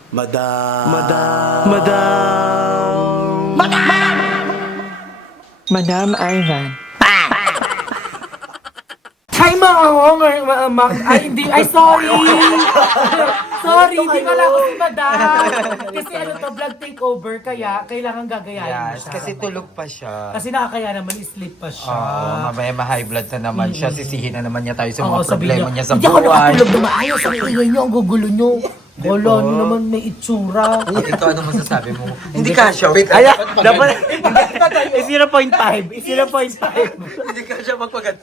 Madam. Madam Ivan. Hi, ay, hindi, ay, sorry! Sorry, hindi pala ako si Madam. Kasi ano to, vlog takeover, kaya kailangan gagayahin mo Yes, siya. kasi tulog pa siya. Kasi nakakaya naman, sleep pa siya. Oo, mamaya ma-high blood na naman siya. Sisihin na naman niya tayo sa Oo, mga sabi problema niya sa hindi ako buhay. nakatulog na maayos. Ang ingay niyo, ang gugulo niyo. Wala niyo naman may itsura. Ikaw, ano masasabi mo? Hindi ka siya. Wait, Ay, dapat 0.5. 0.5. Hindi ka siya magpaganda.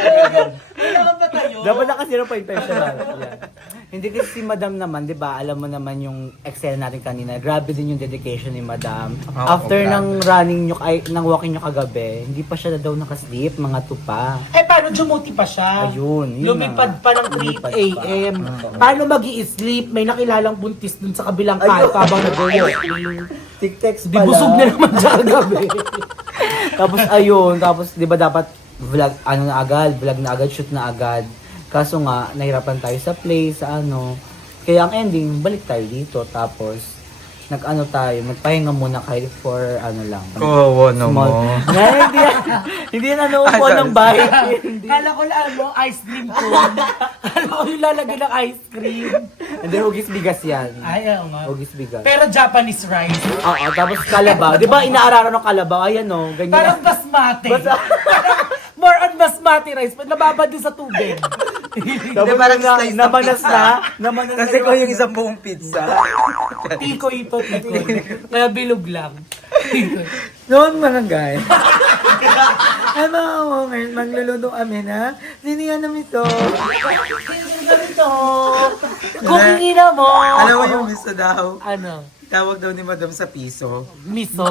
Dapat naka 0.5 siya lang. Yan. Hindi kasi si Madam naman, 'di ba? Alam mo naman yung Excel natin kanina. Grabe din yung dedication ni Madam. After grabe. ng running nyo, ng walking nyo kagabi, hindi pa siya daw nakasleep, mga tupa. Eh, paano dumuti pa siya? Ayun, yun Lumipad na. pa ng 3 a.m. Paano mag-i-sleep? May nakilalang buntis dun sa kabilang kanto habang nag-walking. Tic-text Di busog na naman siya kagabi. Tapos ayun, tapos 'di ba dapat vlog na agad, shoot na agad. Kaso nga nahirapan tayo sa play, sa ano. Kaya ang ending, balik tayo dito tapos magpahinga muna kahit for lang. Oo, no mo. Na, hindi na naupo ng bahay. Hindi. Kala ko lang mo, ice cream ko. Kala ko yung lalagyan ng ice cream. Hindi, hugis bigas yan. Ay, oo nga. Hugis bigas. Pero Japanese rice. Oo, tapos kalabaw. Di ba inaararan ng kalabaw? Ayan o, ganyan. Parang basmati. More on basmati rice. Nababad din sa tubig. Tapos parang na, slice ng namanas pizza. Namanas Kasi ko yung isang buong pizza. Tiko ito, tiko. Kaya bilog lang. Tiko. Noon mga guys. Ay mga ngayon, magluluto kami na. Siniyan namin ito. Ganito. Kumingina mo. Alam mo yung miso daw? Ano? Tawag daw ni Madam sa piso. Miso.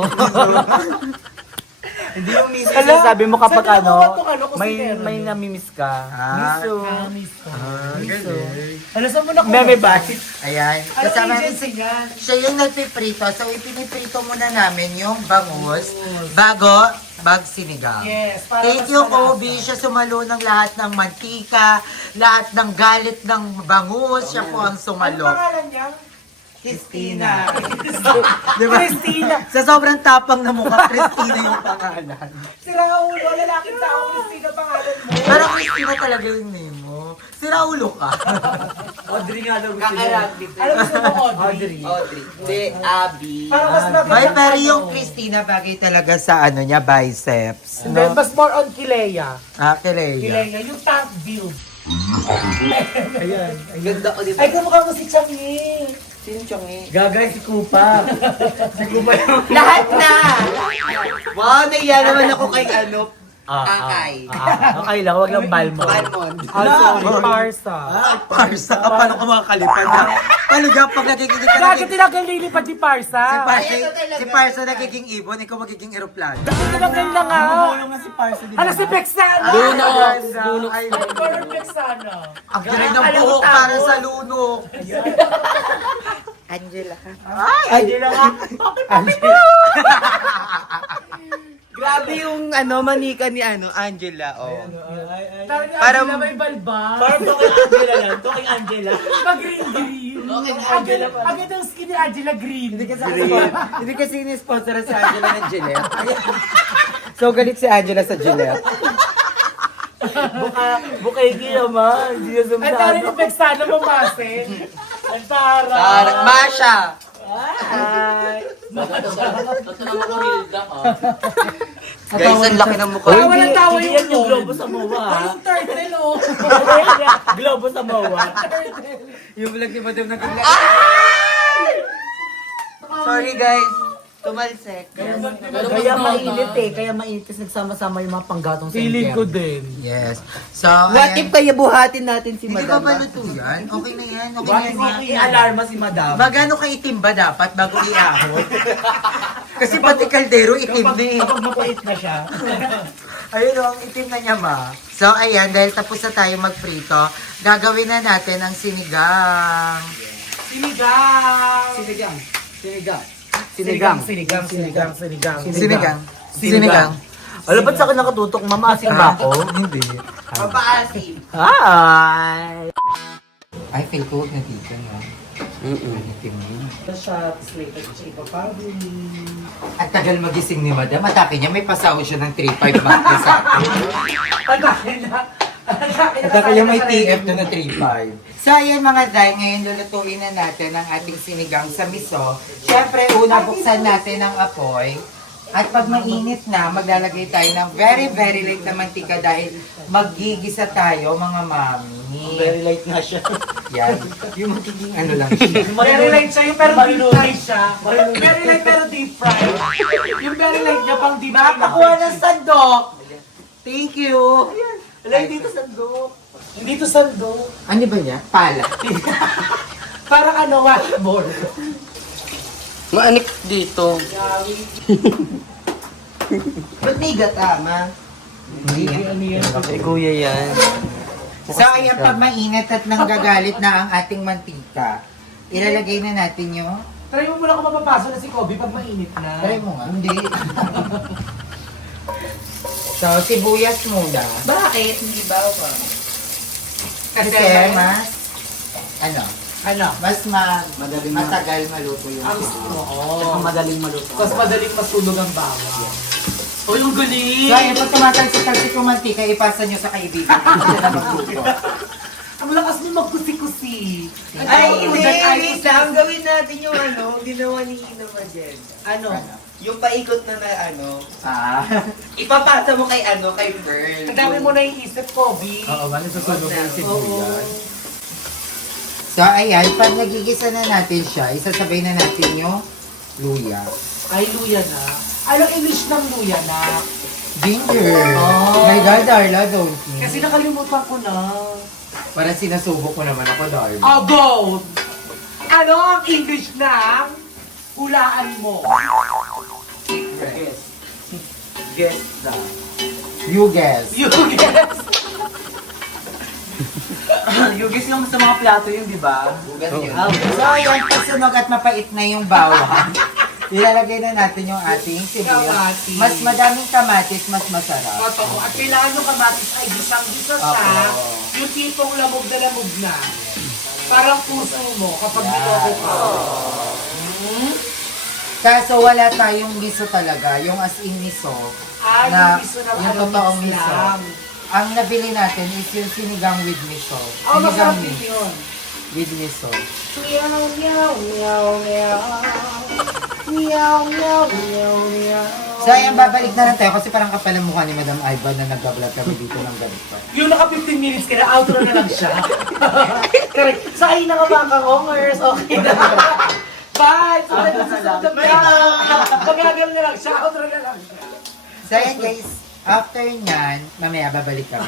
Hindi yung miso. Kasi sabi mo kapag Saan ano, nakuha tong ano, kusinero may niyo? namimiss ka. Ah. Miso. Miso. Galing. Ano saan mo nakuha? Meme bite. Ayan. Ano Kasama agency yan? siya yung nagpiprito. So, ipiniprito muna namin yung bangus bago magsinigang. Yes. Para Thank mas you, malasa. Kobe. Siya sumalo ng lahat ng mantika, lahat ng galit ng bangus. Siya po ang Ano sumalo. pangalan niya? Christina. Christina. Sa sobrang tapang na mukha, Christina yung pangalan. Si Raulo, lalaking tao. Christina pangalan mo. Parang Christina talaga yung name mo. Si Raulo ka. Audrey nga daw gusto niya. Alam mo sa mo, Audrey? Hindi, Abby. Parang mas maganda. May pero ano. yung Christina bagay talaga sa ano niya, biceps. Hindi, mas more on Kilea. Ah, Kileya. Kilea, yung top view. Ayan. Ganda ko, di Ay, kamukha mo si Changi. Sino Chongi? Gagay si Kupa. Si Kupa yung... Lahat na! Wow, naiya naman ako kay ano, Akay. Okay lang, wag lang balmo. Also, Parsa. Ah, Parsa ka, paano ka makakalipan na? Paano ka pag nakikinig ka Bakit tinagal lilipad si Parsa? si Parsa nagiging ibon, ikaw magiging eroplano. Tinagal na nga. Yung nga si Parsa, di Ano si Pexano? Luno. Ay, Parang Pexano. ang galing ng buhok para sa lunok. Angela. Ay, di lang nga. Grabe yung manika ni Angela, oh. Parang may balba. Parang Talking Angela lang. Talking Angela. Mag-green-green. Ang ganda ng skin ni Angela Green. Hindi kasi ni-sponsor si Angela ng Gillette. So, galit si Angela sa Gillette. Bukayki naman. Hindi na Ang tari ni sumsado. Pexano mamase. Ang tara. Masha! Guys, ang laki ng mukha. Tawa ng tawa Hindi yung yan yung phone. globo sa MOA. Ay, yung turtle, oh. Globo sa MOA. Yung vlog ni Madam na Sorry guys. Tumalsek. Kaya mainit eh. Kaya mainit kasi nagsama-sama yung mga panggatong sa Feeling ko impyerno. din. Yes. So, What if kaya buhatin natin si Hindi pa Madam? ba luto yan? Okay na yan. Okay na Bakit yan. hindi i-alarma si Madam? Magano ka itim ba dapat bago iahon? Kasi pati kaldero itim na eh. Kapag mapait na siya. Ayun o, ang itim na niya ma. So ayan, dahil tapos na tayo magprito, gagawin na natin ang sinigang. Sinigang. Sinigang. Sinigang. Sinigang. Sinigang. Sinigang. Sinigang. Sinigang. Sinigang. Alam ba't sa akin nakatutok? Mamasin ba ako? Hindi. Papaasim. Hi! Ay, feel ko huwag na dito na. Shots, later siya ipapabili. Ang tagal magising ni Madam. Atake niya, may pasahod siya ng 3-5 monthly sa akin. Atake niya may TF na 3-5. So ayan mga day, ngayon lulutuin na natin ang ating sinigang sa miso. Siyempre, una buksan natin ang apoy. At pag mainit na, maglalagay tayo ng very light na mantika dahil maggigisa tayo mga mami. Very light na siya. Yan. Yung magiging ano lang siya. Very light siya, yung pero deep fried siya. Very light pero deep fried. Yung very light niya pang deep fried. Nakakuha ng sandok! Thank you! Wala, hindi to sandok. Hindi to sandok. Ano ba niya? Pala. Parang ano, washboard. Maanik dito. Ba't may gata, ma? Hindi. Kay kuya yan. So, ayan, pag mainit at nanggagalit na ang ating mantika, ilalagay na natin yung... Try mo muna kung mapapasok na si Kobe pag mainit na. Try mo nga. Hindi. So, sibuyas muna. Bakit? Hindi ba ba? Kasi, mas... Ano? Mas matagal maluto yung Ang sibuyas. oo. Madaling maluto. Mas madaling masunog ang bawang. Oh, yung galing! So, ayan, pag tumatalsik-talsik yung mantika, ipasa nyo sa kaibigan. Hindi na magluto. Ang lakas mo magkusi-kusi. Ay, hindi. Ay, Wait lang. Gawin natin yung ano, ginawa ni Ina Majen. Ano? Yung paikot na ano. Ah. Ipapasa mo kay kay Pearl. Ang dami mo naiisip, Kobe. Oo, bali susunog yung sibuyas. So, ayan, pag nagigisa na natin siya, isasabay na natin yung luya. Ay, luya na. Anong English ng luya na? Ginger. Oh. My God, Darla, don't you? Kasi nakalimutan ko na. Para sinasubok ko naman ako, Darla. About! Ano ang English ng hulaan mo? Guess. Guess na. You guess. You guess! Yung guess lang sa mga plato yun, di ba? Guess yun. So, ayan, pag sunog at mapait na yung bawang, ilalagay na natin yung ating sibuyas. Kamatis. Mas madaming kamatis, mas masarap. Totoo. At kailangan yung kamatis ay gisang-gisa siya. Oo. Yung tipong lamog na. Parang puso mo kapag niloko ka. Kaso wala tayong miso talaga, yung as in miso. Ah, Na, yung miso ng yung totoong mix miso. lang. Ang nabili natin is yung sinigang with miso. Oh, masarap Sinigang din yun. with miso. Meow, meow, meow, meow. Meow, meow, meow, meow. So ayan, babalik na lang tayo kasi parang kapal ang mukha ni Madam Ivan na nag-vlog kami dito ng ganito. Yung naka 15 minutes ka na, outro na lang siya. Correct. Sa akin na nga mga kangongers, okay na. Bye! So, magagal na lang siya, outro na lang siya. So ayan guys, after nyan, mamaya babalik kami.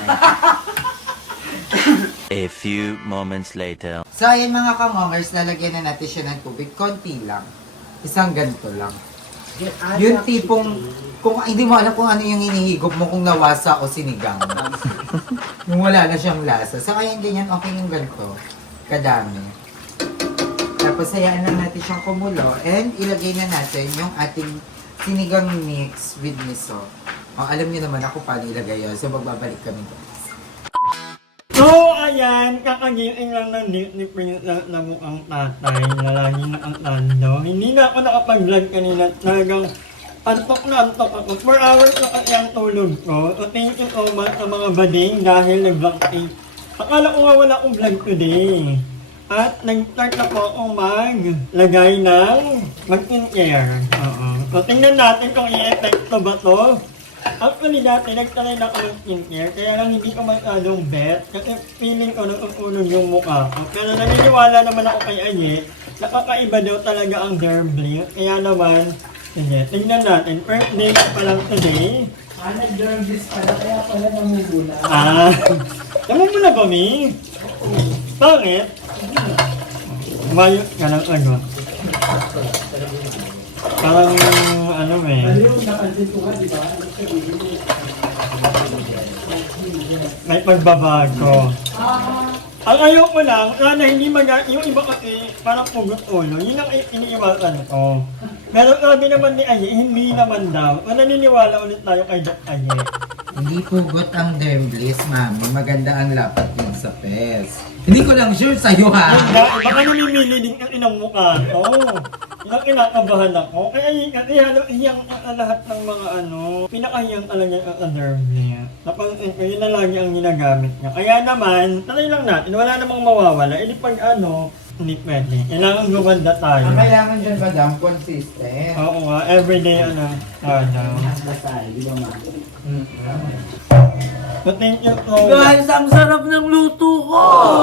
A few moments later. So ayan mga kamongers, lalagyan na natin siya ng tubig, konti lang. Isang ganito lang. Yung tipong, kung hindi mo alam kung ano yung hinihigop mo, kung nawasa o sinigang. Yung wala na siyang lasa. So ayan ganyan, okay yung ganito. Kadami. Tapos hayaan lang natin siyang kumulo and ilagay na natin yung ating sinigang mix with miso. O, alam niyo naman ako paano ilagay yun. So magbabalik kami guys. So, ayan, kakagiin lang ng ni Prince na mukhang tatay na lagi na ang tando. Hindi na ako nakapag-vlog kanina. Talagang antok na antok ako. 4 hours na kasi ang tulog ko. So, thank you so much sa mga bading dahil nag-vlog 8. Akala ko nga wala akong vlog today. At nag-start na po akong maglagay ng mag-in-air. Oo. So, tingnan natin kung i-effecto ba to. Actually, dati nagtanay na ako ng skincare, kaya lang hindi ko masyadong bet kasi feeling ko nag-uulog yung mukha ko. Pero naniniwala naman ako kay Aye, nakakaiba daw talaga ang derm-blink. Kaya naman, sige, tingnan natin. First day pa lang today. Nag-dermis pala, kaya pala namumula. Namumula ba, Mi? Bakit? Umayos ka ng ano. Parang may pagbabago. Ang ayoko lang, sana hindi yung iba kasi parang pugot ulo, yun ang iniiwasan ko. Pero sabi naman ni Aye, hindi naman daw. O naniniwala ulit tayo kay Doc Aye. Hindi pugot ang derm bliss, mami. Maganda ang lapat yun sa pes. Hindi ko lang sure sa'yo ha. Baka namimili din ang inang mukha. Oo. Kinakabahan ako. Kaya hiyang lahat ng mga pinakahiyang talaga ang nerve niya. Tapos yun na lagi ang ginagamit niya. Kaya naman, talay lang natin, wala namang mawawala. Hindi pag hindi pwede. Kailangan gumanda tayo. Ang kailangan dyan, madam, consistent. Oo nga, everyday Basal, di ba ma? So thank you so Guys, ang sarap ng luto ko!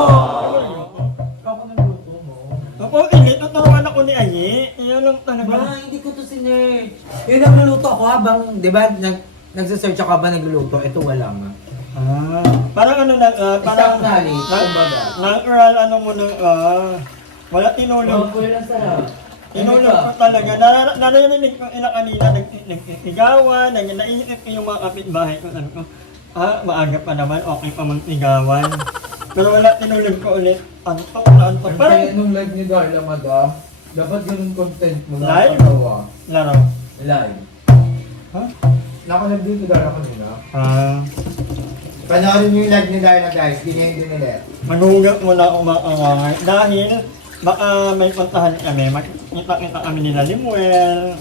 Ako, tuturuan ako ni Aye. Iyan lang talaga. Hindi ko to sinerge. Yun ang luluto ako habang, di ba, nagsasearch ako habang nagluluto. Ito wala nga. Parang parang Stop knowledge, kumbaga. natural mo na, wala tinulog. lang sarap. Tinulog ko talaga. Narinig ko ilang kanina, nagsigawan, naisip ko yung mga kapitbahay ko. Sabi ko, maaga pa naman, okay pa magsigawan. Pero wala, tinulog ko ulit. Antok na antok. Kaya nung live ni Darla, madam, dapat ganun content mo na Live? nakagawa. Laro. Live. Ha? Nakanag dito Darla kanina. Panoorin niyo yung live ni Darla guys, di niya yung dinilit. Magugat mo na akong makangangay. Dahil, baka may puntahan kami. Makikita kami nila Limuel.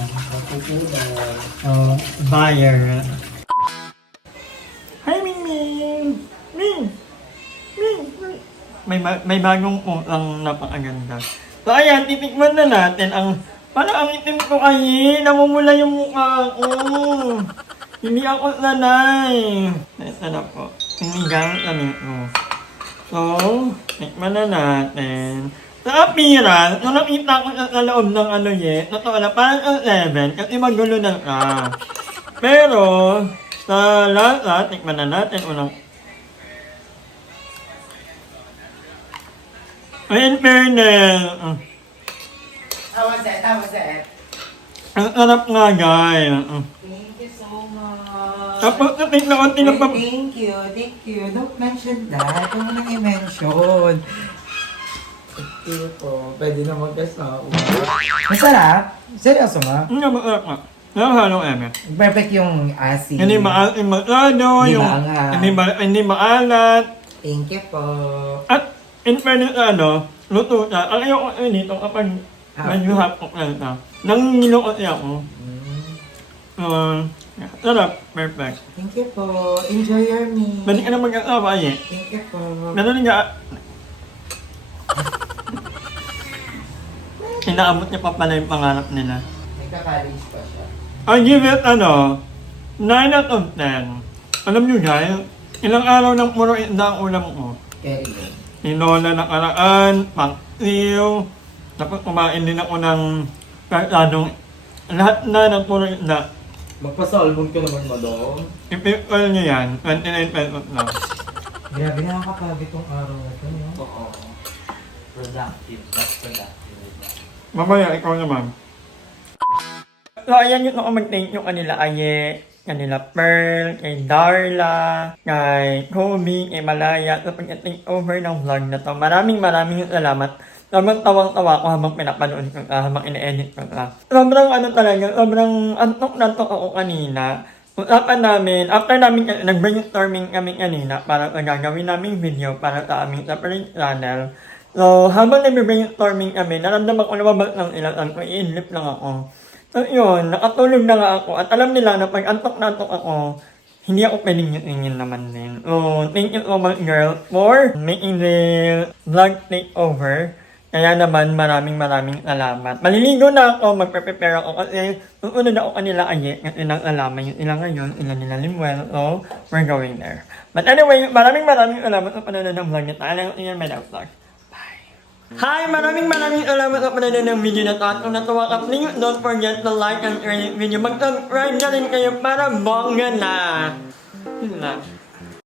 Buyer. Hi, Ming Ming! Ming! Ming! May bagong utang napakaganda. So ayan, titikman na natin ang... Parang ang itim ko ay namumula yung mukha ko. Hindi ako sanay. Ito na po. Sinigang kami ko. So, tikman na natin. Sa appearance, nung nakita ko sa loob ng totoo na parang ang 11 kasi magulo na ka. Pero, sa lasa, tikman na natin unang... In fairness, How was it? ang sarap nga guys. Thank you so much. Tapos natin na konti na pa... Thank you. Don't mention that. Huwag mo nang i-mention. Thank you po. Pwede na mag-kasama. Masarap? Seryoso nga? Hindi nga masarap nga. Halong eme. Perfect yung asin. Hindi masyado, Hindi yung... maangat. Hindi maalat. Thank you po. At in fairness luto siya. Ang ayoko nito kapag medyo hapok lang ito. Nangingilo kasi ako. Sarap. Perfect. Thank you po. Enjoy your meal. Balik ka na mag-asawa eh. Thank you po. Meron nga... Inaabot niya pa pala yung pangarap nila. May ka-college pa siya. I give it 9 out of 10. Alam niyo guys, ilang araw ng puro isda ang ulam ko. Very good. Tinola ng karaan, pang-siw, tapos kumain din ako ng karsadong lahat na ng puro isda. Magpa-salmon ka naman, madam. I-people niyo yan, 29 pesos lang. Grabe nakakapagod tong araw na ito. No? Oo. Productive. That's productive. Mamaya, ikaw naman. So, ayan yung ako mag-thank you kanila Aye, kanila Pearl, kay Darla, kay Kobe, kay Malaya sa pag-take over ng vlog na to. Maraming salamat. Sobrang tawang-tawa ko habang pinapanood ko habang ina-edit ko Sobrang sobrang antok ako kanina. Usapan namin, after namin nag-brainstorming kami kanina para sa gagawin naming video para sa aming separate channel. So, habang nag-brainstorming kami, naramdaman ko na mabalik ng ilan ko, i-inlip lang ako. So yun, nakatulog na nga ako at alam nila na pag antok na antok ako, hindi ako pwedeng yun naman din. So, thank you so much girl for making the vlog takeover. Kaya naman maraming salamat. Maliligo na ako, magpe-prepare ako kasi susunod ako kanila Aye kasi ilang alaman yung ilang ngayon, ilang nila Limuel. So, we're going there. But anyway, maraming salamat sa panonood ng vlog niya. Talagang yun may vlog. Hi! Maraming salamat sa panonood ng video na to. At kung natuwa ka, please don't forget to like and share this video. Mag-subscribe na rin kayo para bongga na. Yun na.